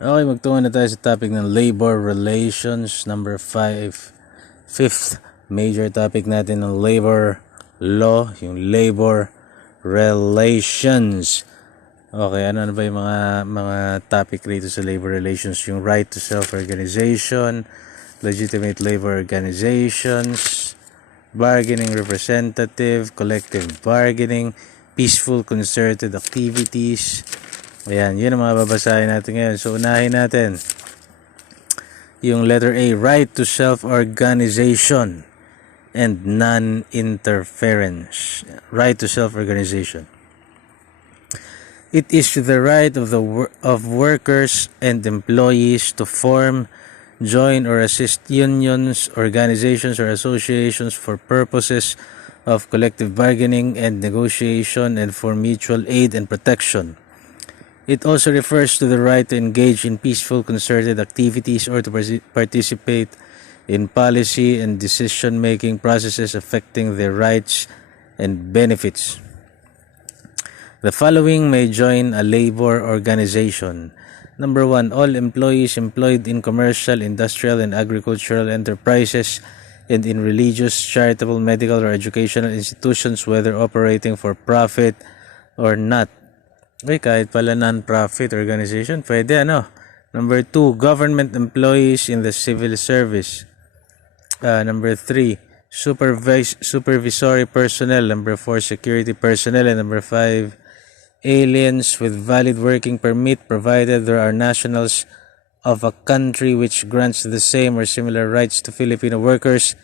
Okay, magtungo na tayo sa topic ng labor relations. Number 5, fifth major topic natin ng labor law, yung labor relations. Okay, ano ba yung mga topic rito sa labor relations? Yung right to self-organization, legitimate labor organizations, bargaining representative, collective bargaining, peaceful concerted activities. Ayan, yun ang mga babasahin natin ngayon. So, unahin natin yung letter A, right to self-organization and non-interference. Right to self-organization. It is the right of workers and employees to form, join, or assist unions, organizations, or associations for purposes of collective bargaining and negotiation and for mutual aid and protection. It also refers to the right to engage in peaceful concerted activities or to participate in policy and decision-making processes affecting their rights and benefits. The following may join a labor organization. Number 1, all employees employed in commercial, industrial, and agricultural enterprises and in religious, charitable, medical, or educational institutions, whether operating for profit or not. Okay, kahit pala non-profit organization, pwede ano. Number 2, government employees in the civil service. Number 3, supervisory personnel. Number 4, security personnel. And number 5, aliens with valid working permit provided there are nationals of a country which grants the same or similar rights to Filipino workers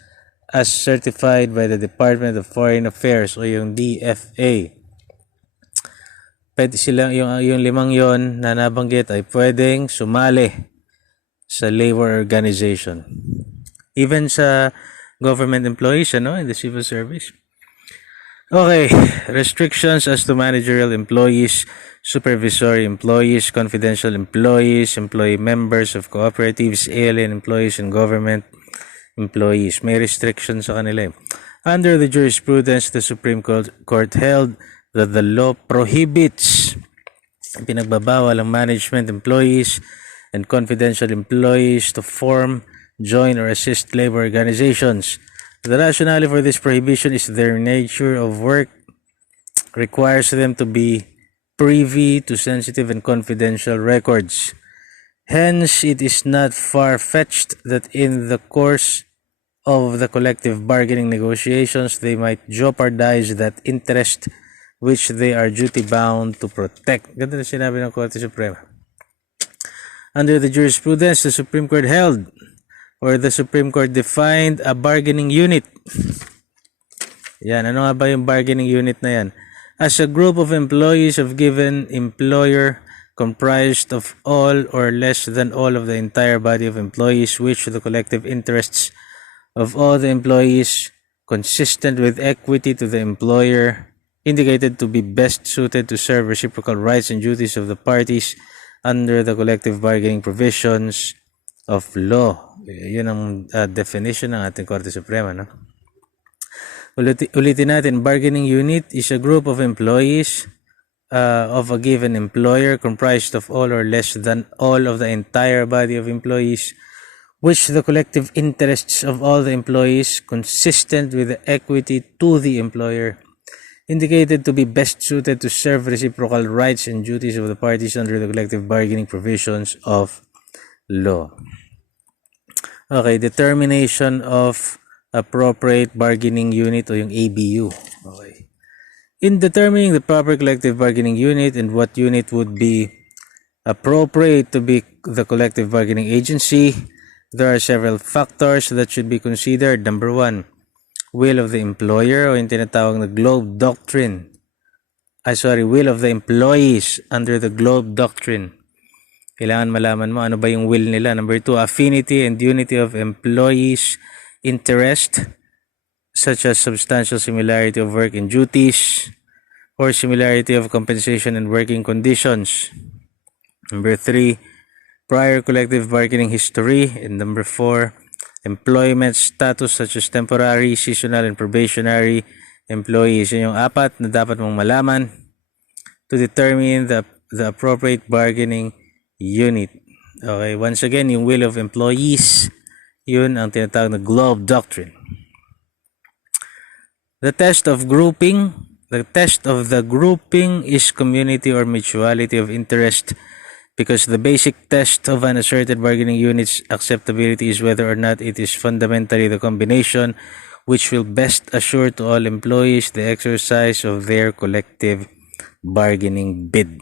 as certified by the Department of Foreign Affairs o yung DFA. Pwede silang yung limang yon na nabanggit ay pwedeng sumali sa labor organization. Even sa government employees, in the civil service. Okay, restrictions as to managerial employees, supervisory employees, confidential employees, employee members of cooperatives, alien employees, and government employees. May restrictions sa kanila. Under the jurisprudence, the Supreme Court held that the law prohibits pinagbabawal ang management employees and confidential employees to form, join, or assist labor organizations. The rationale for this prohibition is their nature of work requires them to be privy to sensitive and confidential records. Hence, it is not far-fetched that in the course of the collective bargaining negotiations, they might jeopardize that interest which they are duty-bound to protect. Ganda na sinabi ng Korte Suprema. Under the jurisprudence, the Supreme Court held, or the Supreme Court defined a bargaining unit. Yan, ano nga ba yung bargaining unit na yan? As a group of employees of given employer comprised of all or less than all of the entire body of employees which the collective interests of all the employees consistent with equity to the employer indicated to be best suited to serve reciprocal rights and duties of the parties under the collective bargaining provisions of law. Yun ang definition ng ating Korte Suprema, no? Ulitin natin, bargaining unit is a group of employees of a given employer comprised of all or less than all of the entire body of employees which the collective interests of all the employees consistent with the equity to the employer indicated to be best suited to serve reciprocal rights and duties of the parties under the collective bargaining provisions of law. Okay, determination of appropriate bargaining unit o yung ABU. Okay. In determining the proper collective bargaining unit and what unit would be appropriate to be the collective bargaining agency, there are several factors that should be considered. Number 1, will of the employer o yung tinatawag na Globe Doctrine. Will of the employees under the Globe Doctrine. Kailangan malaman mo ano ba yung will nila. Number 2, affinity and unity of employees' interest, such as substantial similarity of work and duties or similarity of compensation and working conditions. Number 3, prior collective bargaining history. And number 4, employment status such as temporary, seasonal, and probationary employees. Yun yung 4 na dapat mong malaman to determine the appropriate bargaining unit. Okay, once again, yung will of employees, yun ang tinatawag na Globe Doctrine. The test of the grouping is community or mutuality of interest, because the basic test of an asserted bargaining unit's acceptability is whether or not it is fundamentally the combination which will best assure to all employees the exercise of their collective bargaining bid.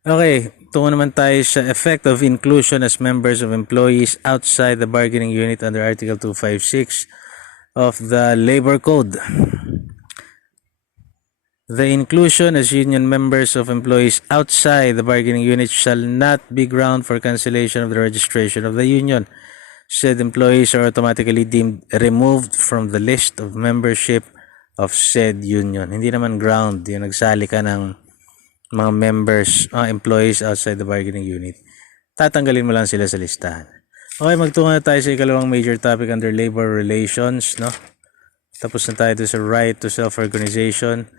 Okay, tungo naman tayo sa effect of inclusion as members of employees outside the bargaining unit under Article 256 of the Labor Code. The inclusion as union members of employees outside the bargaining unit shall not be ground for cancellation of the registration of the union. Said employees are automatically deemed removed from the list of membership of said union. Hindi naman ground yung nagsali ka ng mga members, employees outside the bargaining unit. Tatanggalin mo lang sila sa listahan. Okay, magtungo na tayo sa ikalawang major topic under labor relations, no? Tapos na tayo sa right to self-organization.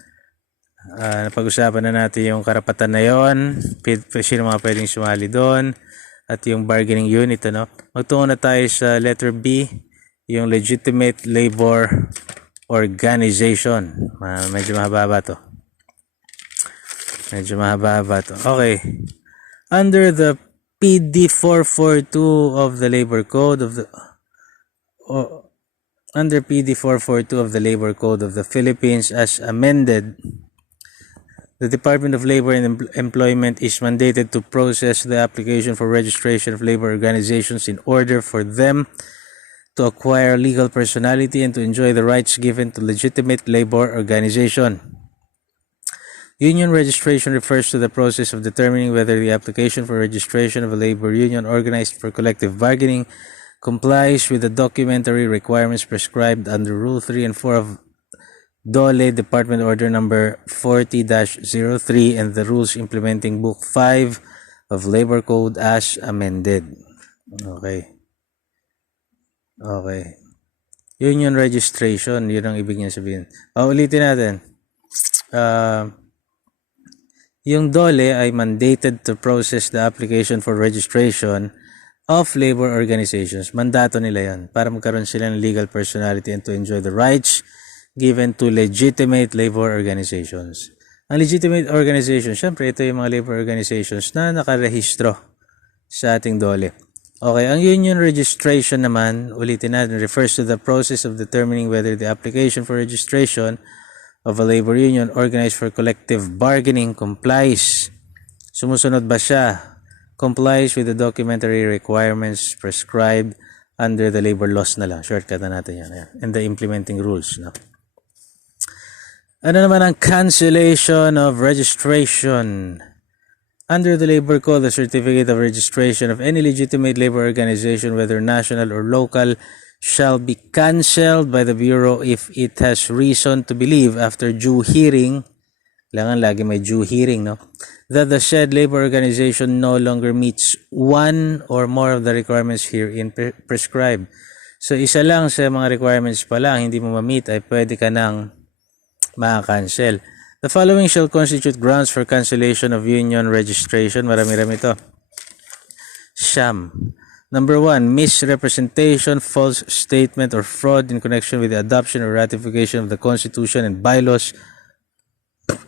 Napag-usapan na natin yung karapatan na yon, sino mga pwedeng sumali doon, at yung bargaining unit, ano? Magtungo na tayo sa letter B, yung legitimate labor organization. Medyo mahaba to. Okay. Under the PD 442 of the Labor Code of the under PD 442 of the Labor Code of the Philippines as amended, the Department of Labor and Employment is mandated to process the application for registration of labor organizations in order for them to acquire legal personality and to enjoy the rights given to legitimate labor organization. Union registration refers to the process of determining whether the application for registration of a labor union organized for collective bargaining complies with the documentary requirements prescribed under Rule 3 and 4 of DOLE Department Order Number 40-03 and the rules implementing Book 5 of Labor Code as amended. Okay. Union registration, yun ang ibig niya sabihin. Ulitin natin. Yung DOLE ay mandated to process the application for registration of labor organizations. Mandato nila yon para magkaroon sila ng legal personality and to enjoy the rights given to legitimate labor organizations. Ang legitimate organization, syempre ito yung mga labor organizations na nakarehistro sa ating DOLE. Okay, ang union registration naman, ulitin natin, refers to the process of determining whether the application for registration of a labor union organized for collective bargaining sumusunod ba siya, complies with the documentary requirements prescribed under the labor laws na lang. Shortcut na natin yan. And the implementing rules. No? Ano naman ang cancellation of registration? Under the Labor Code, the certificate of registration of any legitimate labor organization, whether national or local, shall be cancelled by the Bureau if it has reason to believe after due hearing, kailangan lagi may due hearing, no? That the said labor organization no longer meets one or more of the requirements herein prescribed. So, isa lang sa mga requirements pa lang, hindi mo ma-meet, ay pwede ka nang ma-cancel. The following shall constitute grounds for cancellation of union registration. Marami-rami ito. Sham. Number 1, misrepresentation, false statement, or fraud in connection with the adoption or ratification of the Constitution and bylaws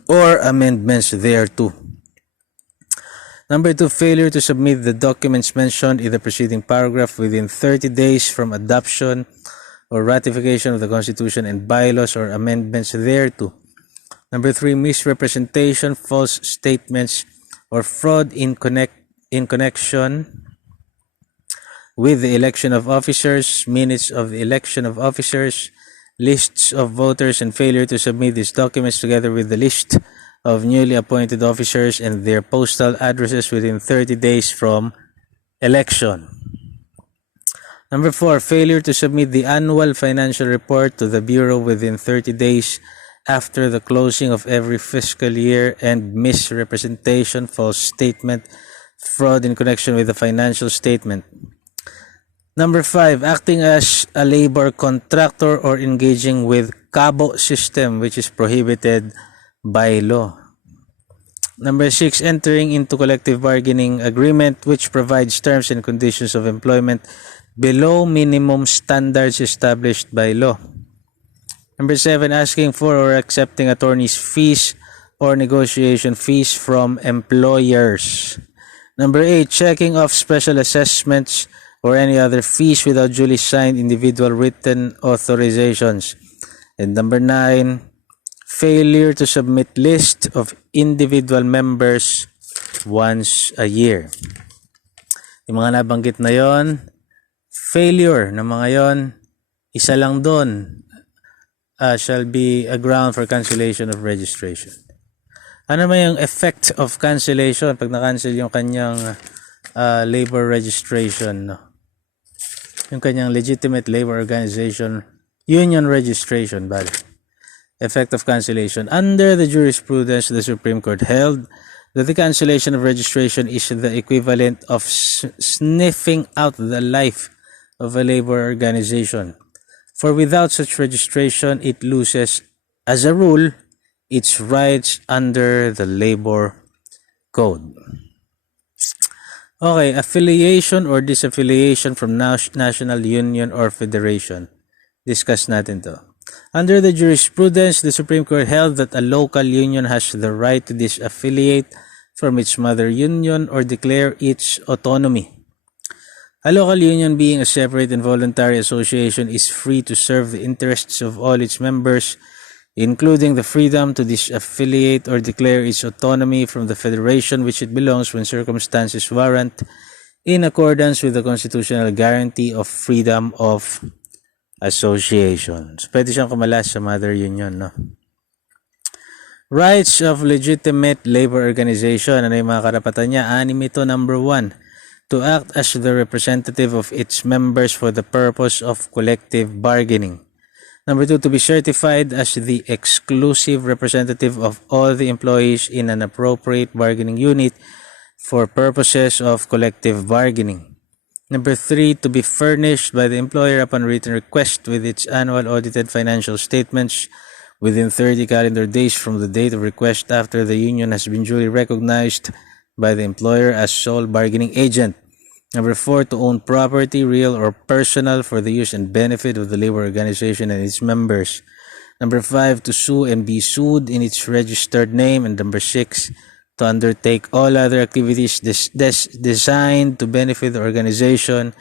or amendments thereto. Number 2, failure to submit the documents mentioned in the preceding paragraph within 30 days from adoption or ratification of the Constitution and bylaws or amendments thereto. Number 3, misrepresentation, false statements, or fraud in connection with the election of officers, minutes of the election of officers, lists of voters, and failure to submit these documents together with the list of newly appointed officers and their postal addresses within 30 days from election. Number 4, failure to submit the annual financial report to the Bureau within 30 days after the closing of every fiscal year, and misrepresentation, false statement, fraud in connection with the financial statement. Number 5, acting as a labor contractor or engaging with KABO system which is prohibited by law. Number 6, entering into collective bargaining agreement which provides terms and conditions of employment below minimum standards established by law. Number 7, asking for or accepting attorney's fees or negotiation fees from employers. Number 8, checking off special assessments or any other fees without duly signed individual written authorizations. And number 9, failure to submit list of individual members once a year. Yung mga nabanggit na yon, failure na mga yon, isa lang doon shall be a ground for cancellation of registration. Ano naman yung effect of cancellation pag na-cancel yung kanyang labor registration, no? Yung kanyang legitimate labor organization, union registration, bali. Effect of cancellation. Under the jurisprudence, the Supreme Court held that the cancellation of registration is the equivalent of sniffing out the life of a labor organization. For without such registration, it loses, as a rule, its rights under the labor code. Okay, affiliation or disaffiliation from national union or federation. Discuss natin to. Under the jurisprudence, the Supreme Court held that a local union has the right to disaffiliate from its mother union or declare its autonomy. A local union, being a separate and voluntary association, is free to serve the interests of all its members, including the freedom to disaffiliate or declare its autonomy from the federation which it belongs when circumstances warrant, in accordance with the constitutional guarantee of freedom of association. So, pwede siyang kumalas sa mother union, no? Rights of legitimate labor organization. Ano yung mga karapatan niya? 6 ito. Number 1, to act as the representative of its members for the purpose of collective bargaining. Number 2, to be certified as the exclusive representative of all the employees in an appropriate bargaining unit for purposes of collective bargaining. Number 3, to be furnished by the employer upon written request with its annual audited financial statements within 30 calendar days from the date of request after the union has been duly recognized by the employer as sole bargaining agent. Number 4, to own property, real or personal, for the use and benefit of the labor organization and its members. Number 5, to sue and be sued in its registered name. And number 6, to undertake all other activities designed to benefit the organization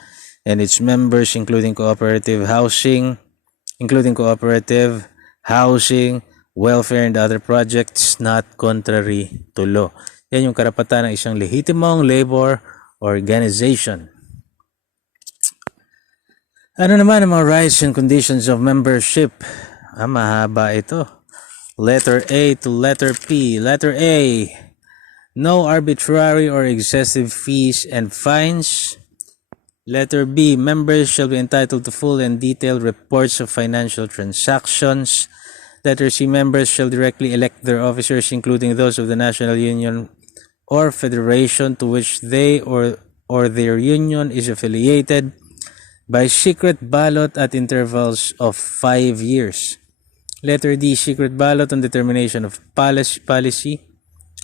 and its members, including cooperative housing, welfare, and other projects not contrary to law. Yan yung karapatan ng isang lehitimong labor organization. Ano naman ang mga rights and conditions of membership? Mahaba ito. Letter A to letter P. Letter A, no arbitrary or excessive fees and fines. Letter B, members shall be entitled to full and detailed reports of financial transactions. Letter C, members shall directly elect their officers, including those of the national union or federation to which they or their union is affiliated, by secret ballot at intervals of 5 years. Letter D, secret ballot on determination of policy.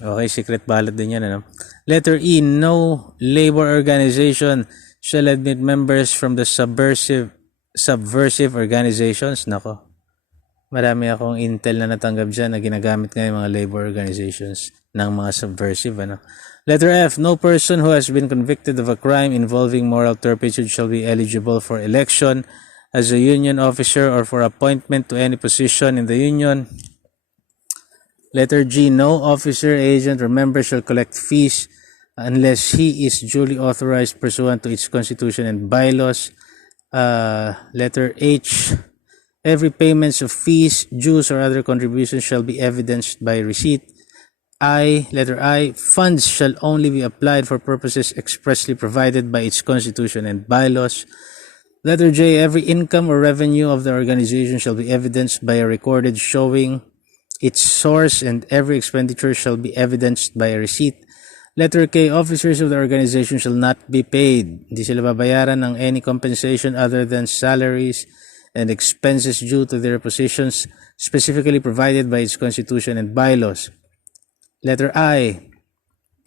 Okay, secret ballot din yan, ano? Letter E, no labor organization shall admit members from the subversive organizations. Nako, marami akong intel na natanggap dyan na ginagamit nga yung mga labor organizations ng mga subversive, ano? Letter F, no person who has been convicted of a crime involving moral turpitude shall be eligible for election as a union officer or for appointment to any position in the union. Letter G, no officer, agent, or member shall collect fees unless he is duly authorized pursuant to its constitution and bylaws. Letter H, every payments of fees, dues, or other contributions shall be evidenced by receipt. Letter I, funds shall only be applied for purposes expressly provided by its constitution and bylaws. Letter J, every income or revenue of the organization shall be evidenced by a recorded showing its source, and every expenditure shall be evidenced by a receipt. Letter K, officers of the organization shall not be paid. Hindi sila babayaran ng any compensation other than salaries and expenses due to their positions specifically provided by its constitution and bylaws. Letter I,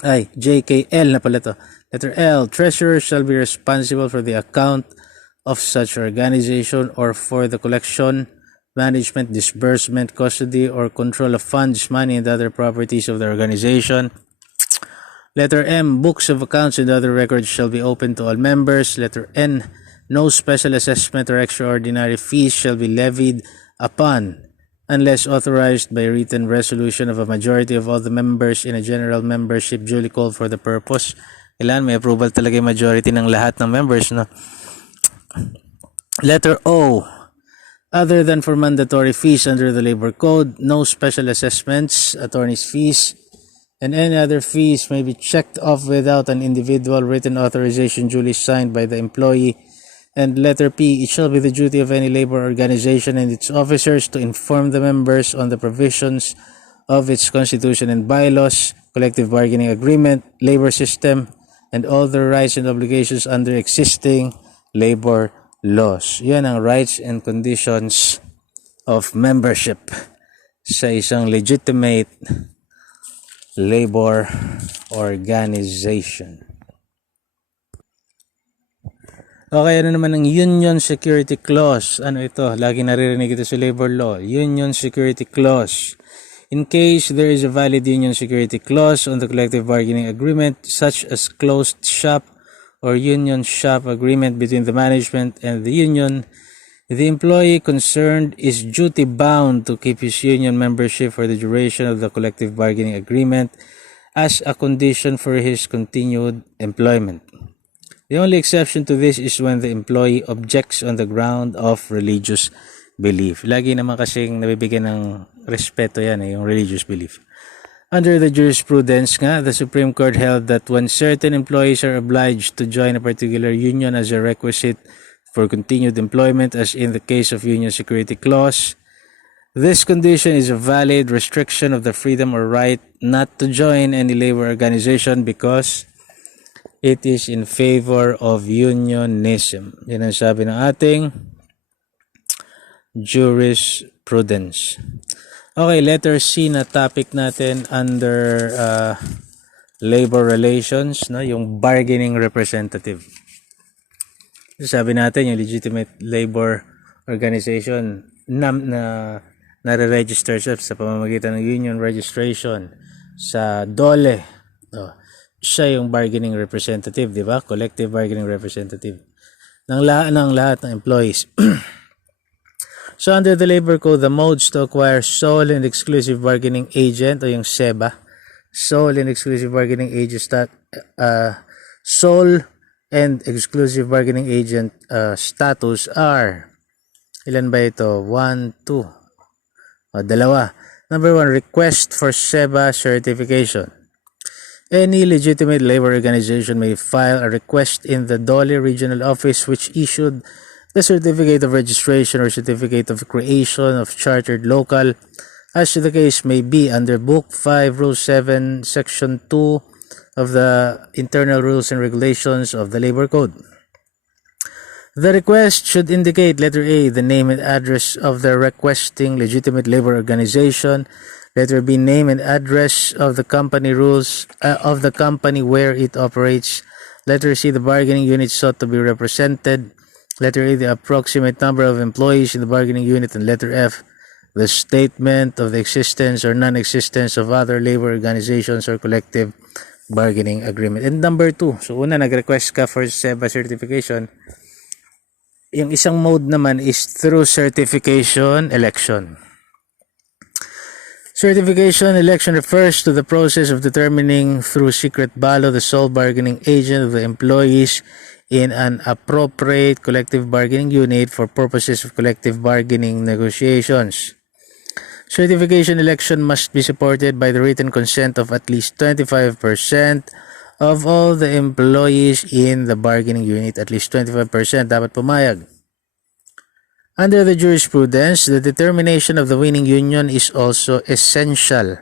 JKL na pala to. Letter L, treasurer shall be responsible for the account of such organization or for the collection, management, disbursement, custody, or control of funds, money, and other properties of the organization. Letter M, books of accounts and other records shall be open to all members. Letter N, no special assessment or extraordinary fees shall be levied upon unless authorized by written resolution of a majority of all the members in a general membership duly called for the purpose. Kailangan may approval talaga yung majority ng lahat ng members, no? Letter O, other than for mandatory fees under the Labor Code, no special assessments, attorney's fees, and any other fees may be checked off without an individual written authorization duly signed by the employee. And letter P, it shall be the duty of any labor organization and its officers to inform the members on the provisions of its constitution and bylaws, collective bargaining agreement, labor system, and all the rights and obligations under existing labor laws. Yan ang rights and conditions of membership sa isang legitimate labor organization. Okay, ano naman ang Union Security Clause? Ano ito? Lagi naririnig ito sa labor law. Union Security Clause. In case there is a valid Union Security Clause on the collective bargaining agreement, such as closed shop or union shop agreement between the management and the union, the employee concerned is duty bound to keep his union membership for the duration of the collective bargaining agreement as a condition for his continued employment. The only exception to this is when the employee objects on the ground of religious belief. Lagi naman kasing nabibigyan ng respeto yan, yung religious belief. Under the jurisprudence nga, the Supreme Court held that when certain employees are obliged to join a particular union as a requisite for continued employment, as in the case of Union Security Clause, this condition is a valid restriction of the freedom or right not to join any labor organization because it is in favor of unionism. Yan ang sabi ng ating jurisprudence. Okay, letter C na topic natin under labor relations, no? Yung bargaining representative. Sabi natin yung legitimate labor organization na nare-register sa pamamagitan ng union registration sa DOLE. Oh, siya yung bargaining representative, di ba? Collective bargaining representative ng lahat ng employees. So under the Labor Code, the modes to acquire sole and exclusive bargaining agent o yung SEBA, sole and exclusive bargaining agent sole and exclusive bargaining agent status are, ilan ba ito? 1, 2, dalawa. Number 1, request for SEBA certification. Any legitimate labor organization may file a request in the DOLE regional office which issued the certificate of registration or certificate of creation of chartered local, as the case may be, under Book 5, Rule 7, Section 2 of the Internal Rules and Regulations of the Labor Code. The request should indicate, letter A, the name and address of the requesting legitimate labor organization. Letter B, name and address of the company rules of the company where it operates. Letter C, the bargaining unit sought to be represented. Letter A, the approximate number of employees in the bargaining unit. And letter F, the statement of the existence or non-existence of other labor organizations or collective bargaining agreement. And number 2, so una nag-request ka for SEBA certification. Yung isang mode naman is through certification election. Certification election refers to the process of determining through secret ballot the sole bargaining agent of the employees in an appropriate collective bargaining unit for purposes of collective bargaining negotiations. Certification election must be supported by the written consent of at least 25% of all the employees in the bargaining unit. At least 25% dapat pumayag. Under the jurisprudence, the determination of the winning union is also essential.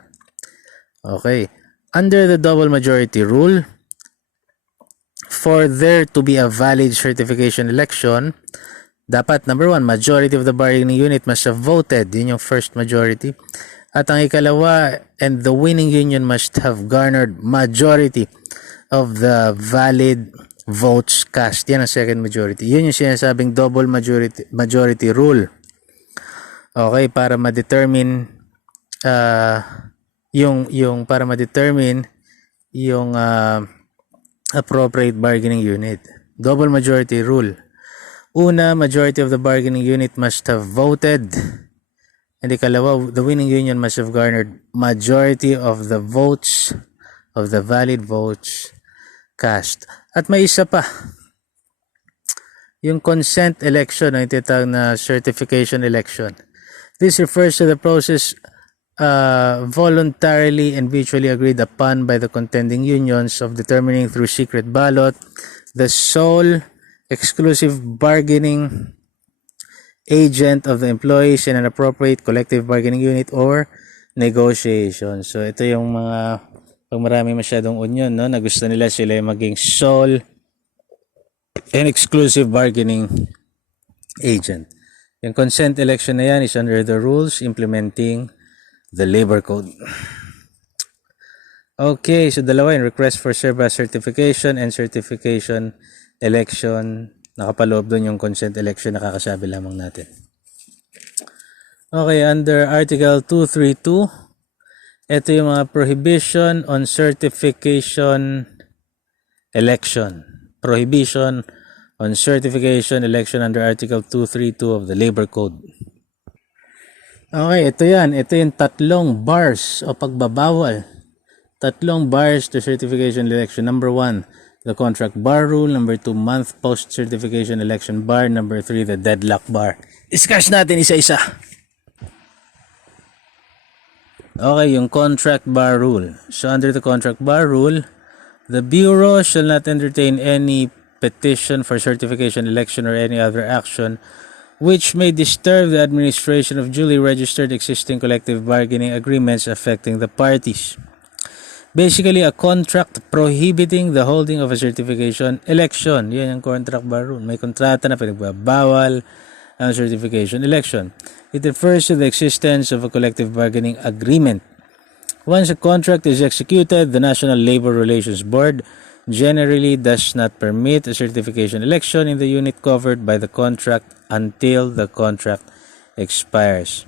Okay. Under the double majority rule, for there to be a valid certification election, dapat number 1, majority of the bargaining unit must have voted. Yun yung first majority. At ang ikalawa, and the winning union must have garnered majority of the valid votes cast. Yan ang second majority. Yun yung sinasabing double majority rule. Okay, para ma-determine yung para ma-determine yung appropriate bargaining unit. Double majority rule. Una, majority of the bargaining unit must have voted. And ikalawa, the winning union must have garnered majority of the votes, of the valid votes cast. At may isa pa, yung consent election, yung tinatawag na certification election. This refers to the process voluntarily and mutually agreed upon by the contending unions of determining through secret ballot the sole exclusive bargaining agent of the employees in an appropriate collective bargaining unit or negotiation. So ito yung mga pag marami masyadong union, no, na gusto nila sila yung maging sole and exclusive bargaining agent. Yung consent election na yan is under the rules implementing the labor code. Okay, so dalawa yung request for service certification and certification election. Nakapaloob doon yung consent election, nakakasabi lamang natin. Okay, under Article 232, ito yung mga prohibition on certification election. Prohibition on certification election under Article 232 of the Labor Code. Okay, ito yan. Ito yung tatlong bars o pagbabawal. Tatlong bars to certification election. Number 1, the contract bar rule. Number 2, month post-certification election bar. Number 3, the deadlock bar. Discuss natin isa-isa. Okay, yung contract bar rule. So under the contract bar rule, the Bureau shall not entertain any petition for certification election or any other action which may disturb the administration of duly registered existing collective bargaining agreements affecting the parties. Basically, a contract prohibiting the holding of a certification election. Yan yung contract bar rule. May kontrata na pinagbabawal ang certification election. It refers to the existence of a collective bargaining agreement. Once a contract is executed, the National Labor Relations Board generally does not permit a certification election in the unit covered by the contract until the contract expires.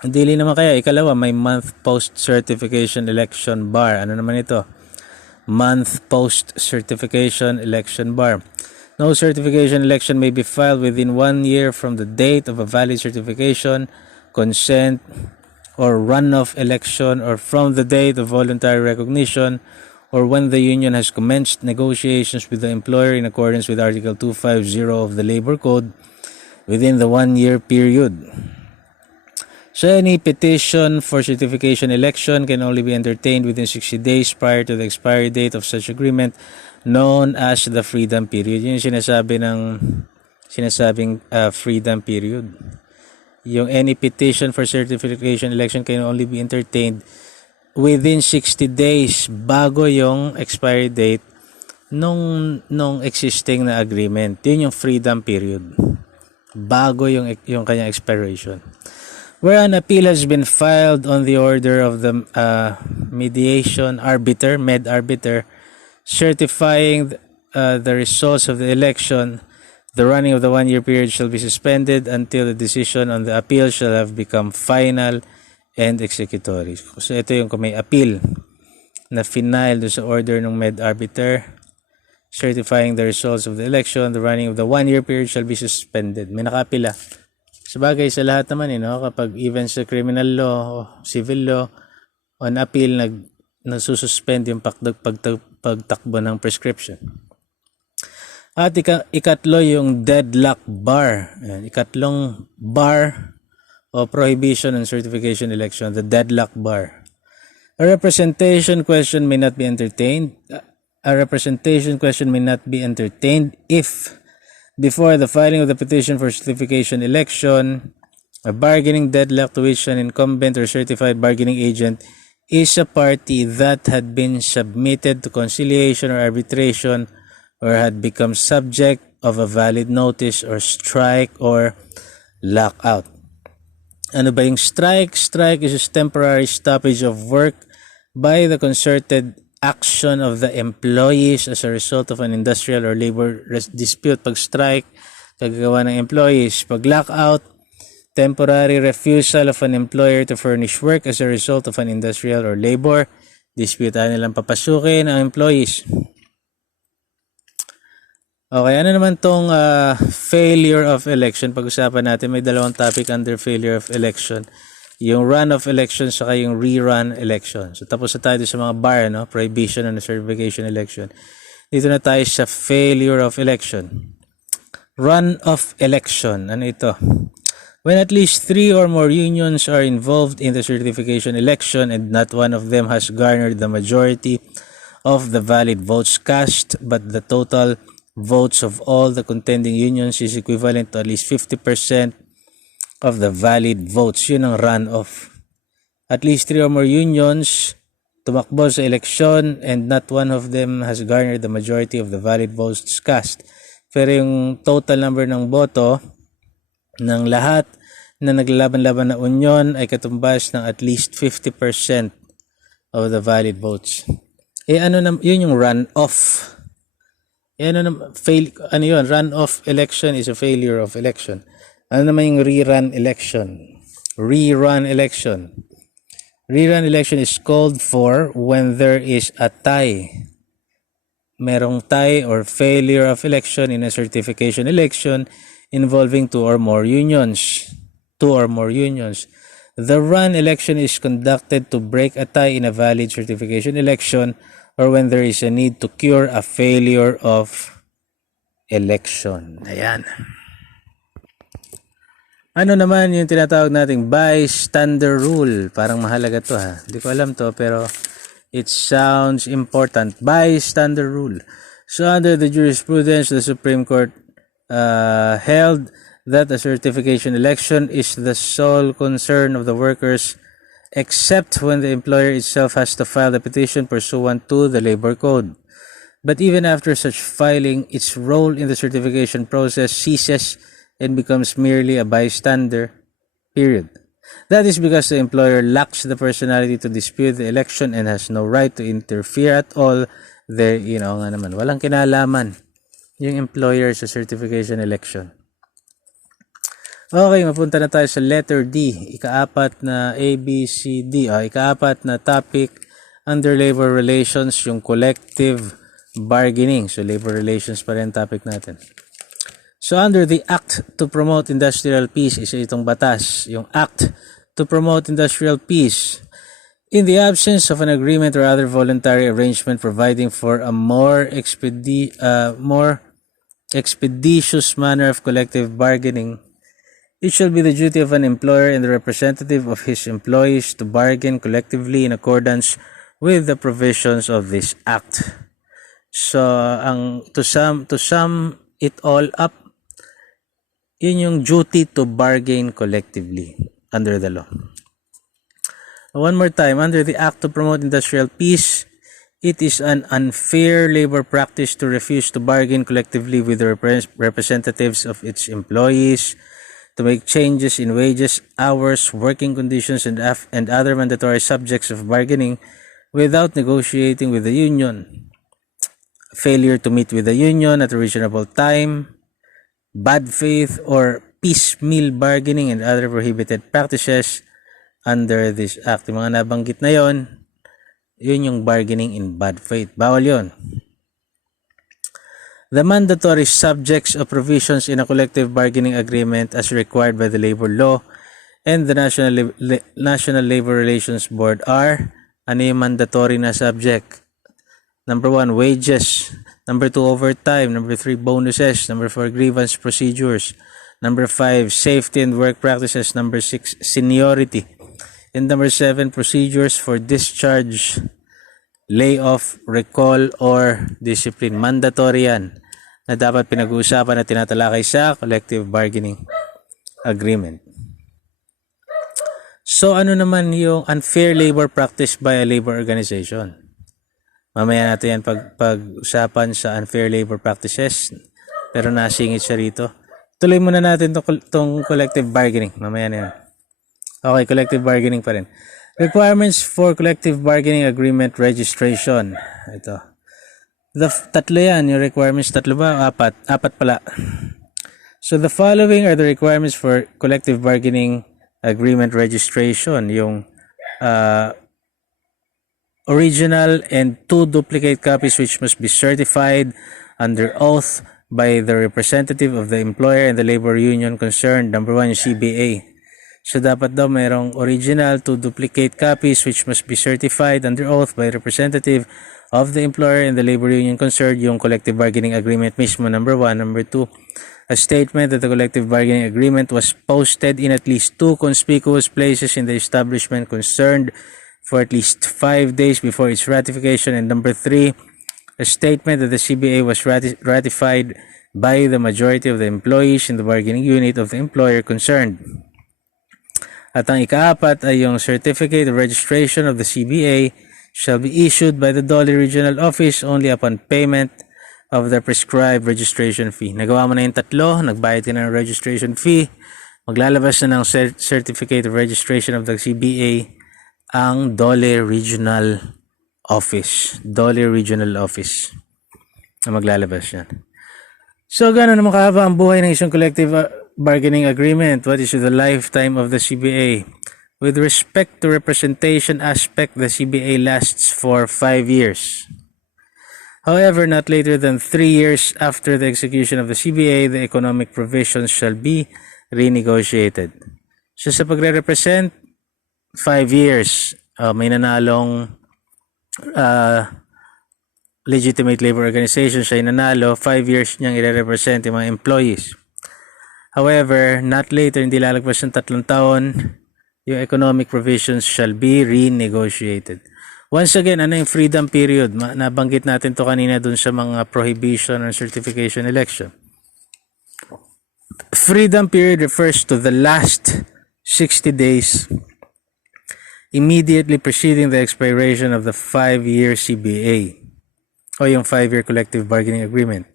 Dili naman kaya, ikalawa, may month post-certification election bar. Ano naman ito? Month post-certification election bar. No certification election may be filed within 1 year from the date of a valid certification, consent, or runoff election, or from the date of voluntary recognition, or when the union has commenced negotiations with the employer in accordance with Article 250 of the Labor Code within the 1-year period. So any petition for certification election can only be entertained within 60 days prior to the expiry date of such agreement, known as the freedom period. Yun yung sinasabing freedom period. Yung any petition for certification election can only be entertained within 60 days bago yung expiry date nung existing na agreement. Yun yung freedom period. Bago yung kanyang expiration. Where an appeal has been filed on the order of the mediation arbiter, med-arbiter, certifying the results of the election, the running of the 1-year period shall be suspended until the decision on the appeal shall have become final and executory. So ito yung kung may appeal na final doon sa order ng med-arbiter certifying the results of the election, the running of the 1-year period shall be suspended. May naka-appeal. Sabagay sa lahat naman, kapag even sa criminal law o civil law, on appeal nasususpend yung pagtakbo ng prescription. At ikatlo yung deadlock bar. Ikatlong bar o prohibition on certification election, the deadlock bar. A representation question may not be entertained. A representation question may not be entertained if, before the filing of the petition for certification election, a bargaining deadlock to which an incumbent or certified bargaining agent is a party that had been submitted to conciliation or arbitration or had become subject of a valid notice or strike or lockout. Ano ba yung strike? Strike is just temporary stoppage of work by the concerted action of the employees as a result of an industrial or labor dispute. Pag strike, kagagawa ng employees. Pag lockout, temporary refusal of an employer to furnish work as a result of an industrial or labor dispute. Ano nilang papasukin ang employees. Okay, ano naman tong failure of election? Pag-usapan natin, may dalawang topic under failure of election. Yung run of election saka yung rerun election. So tapos na tayo sa mga bar, no? Prohibition and certification election. Dito na tayo sa failure of election. Run of election. Ano ito? When at least 3 or more unions are involved in the certification election and not one of them has garnered the majority of the valid votes cast, but the total votes of all the contending unions is equivalent to at least 50% of the valid votes. Yun ang run-off. At least 3 or more unions tumakbo sa election and not one of them has garnered the majority of the valid votes cast. Pero yung total number ng boto ng lahat na naglalaban-laban na union ay katumbas ng at least 50% of the valid votes. Yun yung run-off. Ano yun? Run-off election is a failure of election. Ano naman yung rerun election? Rerun election. Rerun election is called for when there is a tie. Merong tie or failure of election in a certification election involving 2 or more unions. The run election is conducted to break a tie in a valid certification election or when there is a need to cure a failure of election. Ayan. Ano naman yung tinatawag nating bystander rule? Parang mahalaga to ha. Hindi ko alam to pero it sounds important. Bystander rule. So under the jurisprudence, the Supreme Court held that a certification election is the sole concern of the workers except when the employer itself has to file the petition pursuant to the labor code. But even after such filing, its role in the certification process ceases and becomes merely a bystander, period. That is because the employer lacks the personality to dispute the election and has no right to interfere at all. Walang kinalaman yung employer sa certification election. Okay, mapunta na tayo sa letter D. Ikaapat na ABCD. Ikaapat na topic under labor relations, yung collective bargaining. So, labor relations pa rin topic natin. So, under the Act to Promote Industrial Peace, isa itong batas. Yung Act to Promote Industrial Peace. In the absence of an agreement or other voluntary arrangement providing for a more expeditious manner of collective bargaining, it shall be the duty of an employer and the representative of his employees to bargain collectively in accordance with the provisions of this act. So, to sum it all up, yun yung duty to bargain collectively under the law. One more time, under the Act to Promote Industrial Peace, it is an unfair labor practice to refuse to bargain collectively with the representatives of its employees, to make changes in wages, hours, working conditions, and other mandatory subjects of bargaining without negotiating with the union. Failure to meet with the union at a reasonable time, bad faith or piecemeal bargaining, and other prohibited practices under this act. Yung mga nabanggit na yun yung bargaining in bad faith. Bawal yun. The mandatory subjects of provisions in a collective bargaining agreement as required by the labor law and the National Labor Relations Board are, ano yung mandatory na subject? Number 1, wages. Number 2, overtime. Number 3, bonuses. Number 4, grievance procedures. Number 5, safety and work practices. Number 6, seniority. And number 7, procedures for discharge, layoff, recall, or discipline. Mandatory yan na dapat pinag-uusapan at tinatalakay sa collective bargaining agreement. So, ano naman yung unfair labor practice by a labor organization? Mamaya natin yan pag-usapan sa unfair labor practices, pero nasingit siya rito. Tuloy muna natin tong collective bargaining. Mamaya na yan. Okay, collective bargaining pa rin. Requirements for collective bargaining agreement registration. Ito. Tatlo yan. Yung requirements, tatlo ba? Apat. Apat pala. So the following are the requirements for collective bargaining agreement registration. Yung original and 2 duplicate copies which must be certified under oath by the representative of the employer and the labor union concerned. Number 1, yung CBA. So dapat daw mayroong original, 2 duplicate copies which must be certified under oath by representative of the employer and the labor union concerned, yung collective bargaining agreement mismo, number 1. Number 2, a statement that the collective bargaining agreement was posted in at least 2 conspicuous places in the establishment concerned for at least 5 days before its ratification. And number 3, a statement that the CBA was ratified by the majority of the employees in the bargaining unit of the employer concerned. At ang ika-4 ay yung certificate of registration of the CBA shall be issued by the Dole Regional Office only upon payment of the prescribed registration fee. Nagawa mo na yung tatlo, nagbayad ka na ng registration fee, maglalabas na ng certificate of registration of the CBA ang Dole Regional Office. Dole Regional Office ang maglalabas yan. So, gano'n naman kahaba ang buhay ng isang collective bargaining agreement? What is the lifetime of the CBA? With respect to representation aspect, the CBA lasts for 5 years. However, not later than 3 years after the execution of the CBA, the economic provisions shall be renegotiated. So, sa pagre-represent, 5 years, may nanalong legitimate labor organization, siya nanalo, 5 years niyang i-represent yung mga employees. However, not later, hindi lalagpas ng 3 taon, yung economic provisions shall be renegotiated. Once again, ano yung freedom period? Nabanggit natin to kanina dun sa mga prohibition or certification election. Freedom period refers to the last 60 days immediately preceding the expiration of the 5-year CBA o yung 5-year collective bargaining agreement.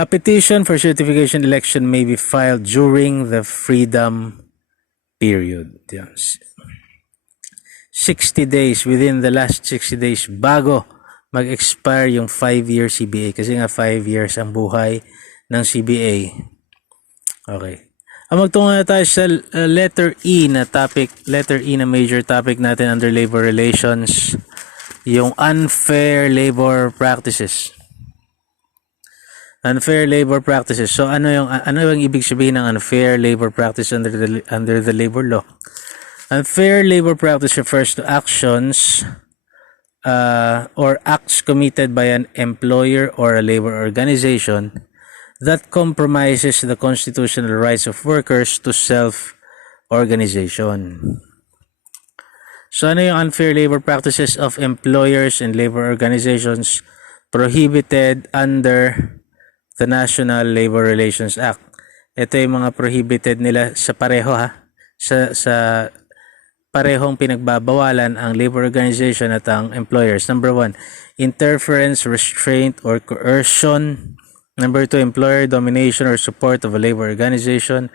A petition for certification election may be filed during the freedom period. 60 days, within the last 60 days bago mag-expire yung 5-year CBA kasi nga 5 years ang buhay ng CBA. Okay. Magtungo na tayo sa letter E na topic, letter E na major topic natin under labor relations, yung unfair labor practices. Unfair labor practices. So ano yung ibig sabihin ng unfair labor practice under the labor law? Unfair labor practice refers to actions or acts committed by an employer or a labor organization that compromises the constitutional rights of workers to self-organization. So ano yung unfair labor practices of employers and labor organizations prohibited under the National Labor Relations Act? Ito yung mga prohibited nila sa pareho sa parehong pinagbabawalan ang labor organization at ang employers. Number 1, interference, restraint, or coercion. Number 2, employer domination or support of a labor organization.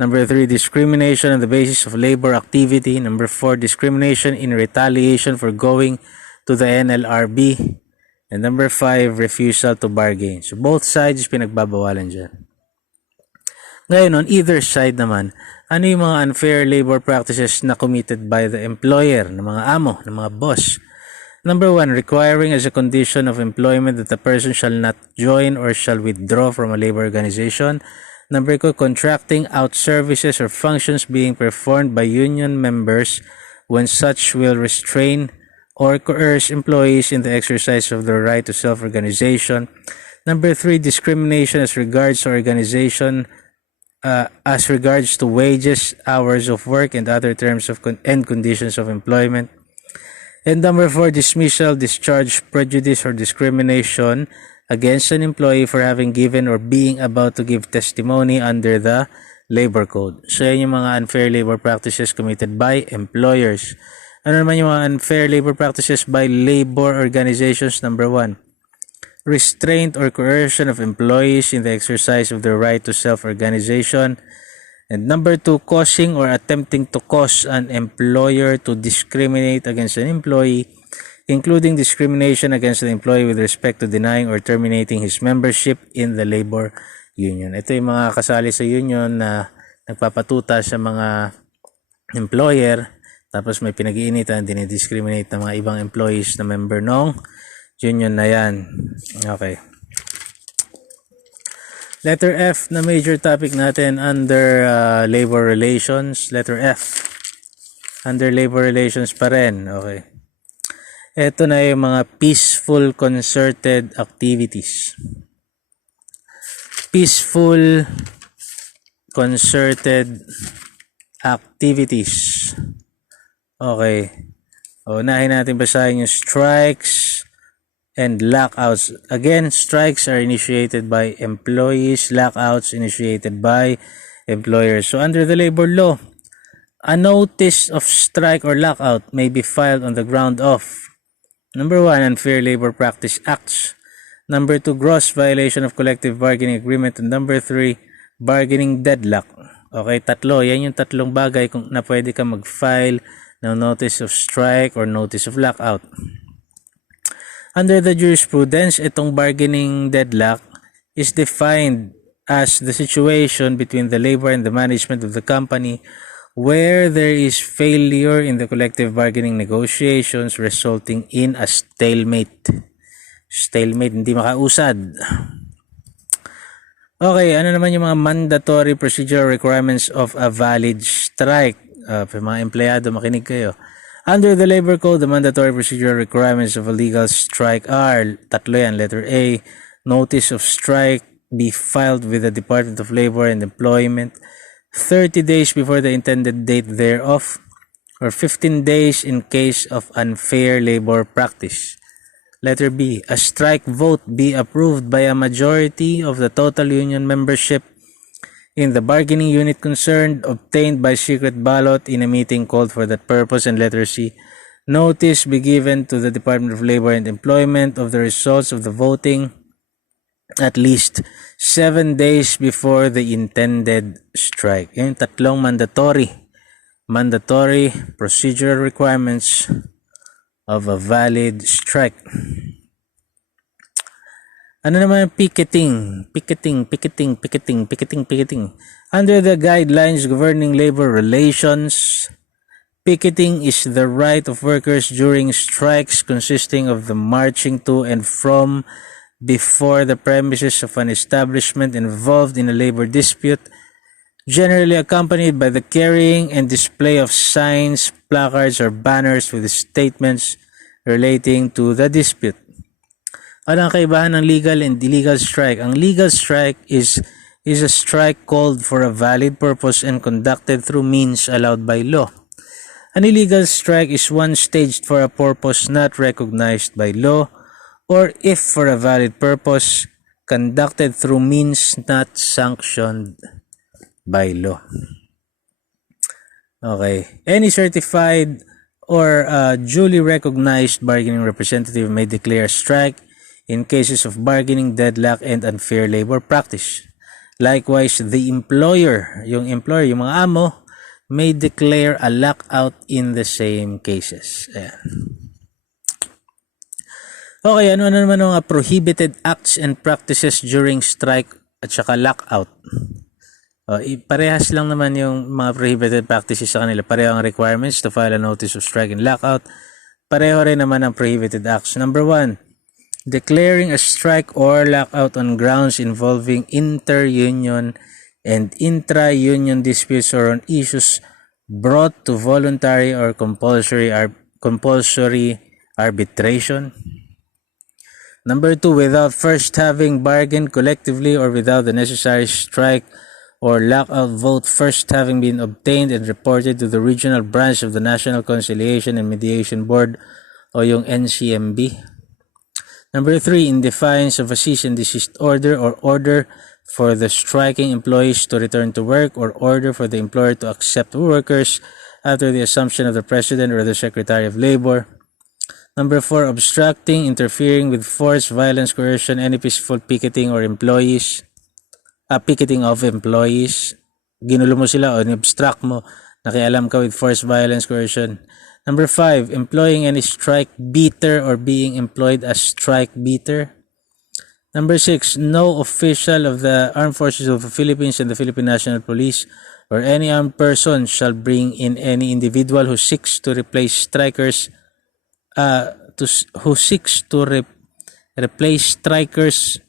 Number 3, discrimination on the basis of labor activity. Number 4, discrimination in retaliation for going to the NLRB. And number 5, refusal to bargain. So both sides pinagbabawalan dyan. Ngayon, on either side naman, ano yung mga unfair labor practices na committed by the employer, ng mga amo, ng mga boss? Number 1, requiring as a condition of employment that the person shall not join or shall withdraw from a labor organization. Number 2, contracting out services or functions being performed by union members when such will restrain or coerce employees in the exercise of their right to self-organization. Number 3, discrimination as regards to organization, as regards to wages, hours of work, and other terms of and conditions of employment. And number 4, dismissal, discharge, prejudice, or discrimination against an employee for having given or being about to give testimony under the labor code. So yan yung mga unfair labor practices committed by employers. Ano naman yung mga unfair labor practices by labor organizations? Number 1, restraint or coercion of employees in the exercise of their right to self-organization. And number 2, causing or attempting to cause an employer to discriminate against an employee, including discrimination against the employee with respect to denying or terminating his membership in the labor union. Ito yung mga kasali sa union na nagpapatuta sa mga employer, tapos may pinag-iinitan, dinidiscriminate ng mga ibang employees na member ng union na yan. Okay. Letter F na major topic natin under labor relations. Letter F. Under labor relations pa rin. Okay. Ito na yung mga peaceful concerted activities. Peaceful concerted activities. Okay. Unahin natin basahin yung strikes and lockouts. Again, strikes are initiated by employees, lockouts initiated by employers. So under the labor law, a notice of strike or lockout may be filed on the ground of number 1, unfair labor practice acts. Number 2, gross violation of collective bargaining agreement. And number 3, bargaining deadlock. Okay, tatlo. Yan yung tatlong bagay kung na pwede ka mag-file ng notice of strike or notice of lockout. Under the jurisprudence, itong bargaining deadlock is defined as the situation between the labor and the management of the company where there is failure in the collective bargaining negotiations resulting in a stalemate. Stalemate, hindi makausad. Okay, ano naman yung mga mandatory procedural requirements of a valid strike? Mga empleyado, makinig kayo. Under the Labor Code, the mandatory procedural requirements of a legal strike are, tatlo yan, letter A, notice of strike be filed with the Department of Labor and Employment 30 days before the intended date thereof, or 15 days in case of unfair labor practice. Letter B, a strike vote be approved by a majority of the total union membership in the bargaining unit concerned, obtained by secret ballot in a meeting called for that purpose. And letter C, notice be given to the Department of Labor and Employment of the results of the voting at least 7 days before the intended strike. Yung tatlong mandatory procedural requirements of a valid strike. Ano naman yung picketing? Under the guidelines governing labor relations, picketing is the right of workers during strikes consisting of the marching to and from before the premises of an establishment involved in a labor dispute, generally accompanied by the carrying and display of signs, placards, or banners with statements relating to the dispute. Ano ang kaibahan ng legal and illegal strike? Ang legal strike is a strike called for a valid purpose and conducted through means allowed by law. An illegal strike is one staged for a purpose not recognized by law, or if for a valid purpose, conducted through means not sanctioned by law. Okay. Any certified or duly recognized bargaining representative may declare strike in cases of bargaining deadlock and unfair labor practice. Likewise, the employer, yung mga amo, may declare a lockout in the same cases. Ayan. Okay, ano naman ang prohibited acts and practices during strike at saka lockout? Parehas lang naman yung mga prohibited practices sa kanila. Pareho ang requirements to file a notice of strike and lockout. Pareho rin naman ang prohibited acts. Number 1, declaring a strike or lockout on grounds involving inter-union and intra-union disputes or on issues brought to voluntary or compulsory arbitration. Number 2, without first having bargained collectively or without the necessary strike or lockout vote first having been obtained and reported to the regional branch of the National Conciliation and Mediation Board o yung NCMB. Number 3, in defiance of a cease and desist order or order for the striking employees to return to work or order for the employer to accept workers after the assumption of the President or the Secretary of Labor. Number 4, obstructing, interfering with force, violence, coercion, any peaceful picketing or picketing of employees. ginulo mo sila o in-obstruct mo, nakialam ka with force, violence, coercion. Number 5, employing any strike beater or being employed as strike beater. Number 6, no official of the Armed Forces of the Philippines and the Philippine National Police or any armed person shall bring in any individual who seeks to replace strikers replace strikers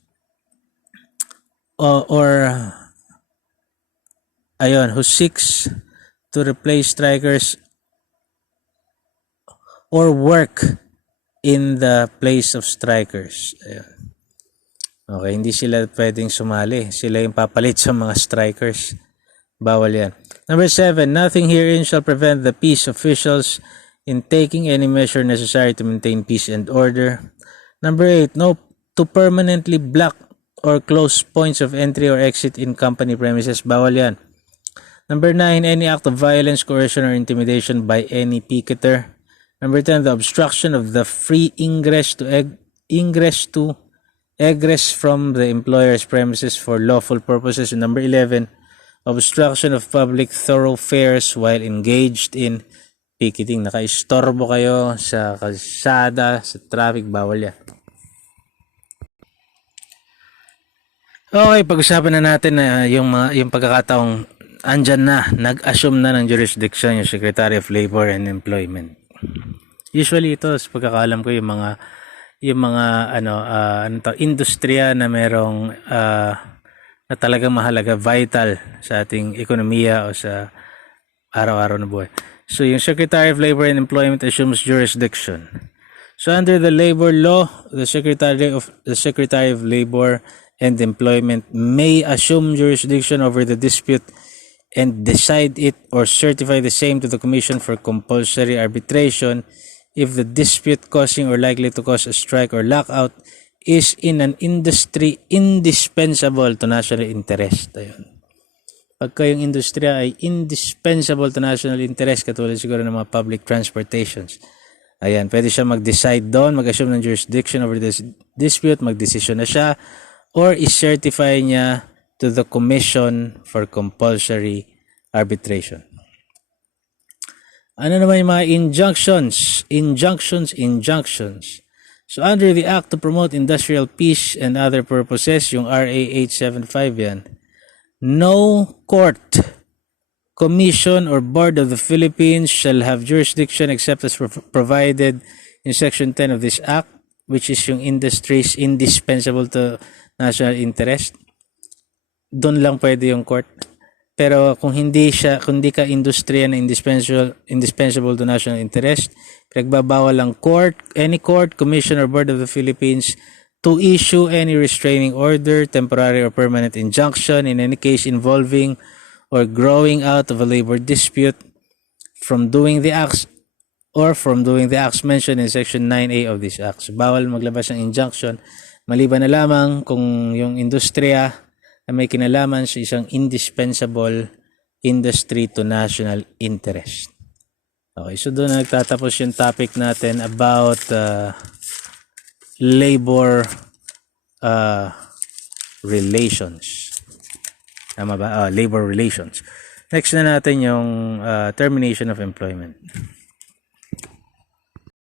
who seeks to replace strikers or work in the place of strikers. Ayun. Okay, hindi sila pwedeng sumali. Sila yung papalit sa mga strikers. Bawal yan. Number 7, nothing herein shall prevent the peace officials in taking any measure necessary to maintain peace and order. Number 8, no to permanently block or close points of entry or exit in company premises. Bawal yan. Number 9, any act of violence, coercion, or intimidation by any picketer. Number 10, the obstruction of the free ingress egress from the employer's premises for lawful purposes. And number 11, obstruction of public thoroughfares while engaged in picketing. Naka-istorbo kayo sa kalsada, sa traffic, bawal yan. Okay, pag-usapan na natin na yung pagkakataong andyan na, nag-assume na ng jurisdiction yung Secretary of Labor and Employment. Usually ito, sa pagkakaalam ko, yung mga industriya na merong na talagang mahalaga, vital sa ating ekonomiya o sa araw-araw na buhay. So yung Secretary of Labor and Employment assumes jurisdiction. So under the labor law, the Secretary of Labor and Employment may assume jurisdiction over the dispute and decide it or certify the same to the Commission for compulsory arbitration if the dispute causing or likely to cause a strike or lockout is in an industry indispensable to national interest. Ayun. Pagka yung industriya ay indispensable to national interest, katulad siguro ng mga public transportations, ayan, pwede siya mag-decide doon, mag-assume ng jurisdiction over this dispute, mag-decision na siya, or is-certify niya to the Commission for Compulsory Arbitration. Ano naman yung mga injunctions? So under the Act to Promote Industrial Peace and Other Purposes, yung RA 875 yan, no court, commission, or board of the Philippines shall have jurisdiction except as provided in Section 10 of this Act, which is yung industries indispensable to national interest. Doon lang pwede yung court. Pero kung hindi ka industriya na indispensable to national interest, pinagbabawal ang court, any court, commission, or board of the Philippines to issue any restraining order, temporary or permanent injunction in any case involving or growing out of a labor dispute from doing the acts mentioned in Section 9A of this Act. So, bawal maglabas ng injunction maliban na lamang kung yung industriya na may kinalaman sa isang indispensable industry to national interest. Okay, so doon na nagtatapos yung topic natin about labor relations. Tama ba? Labor relations. Next na natin yung termination of employment.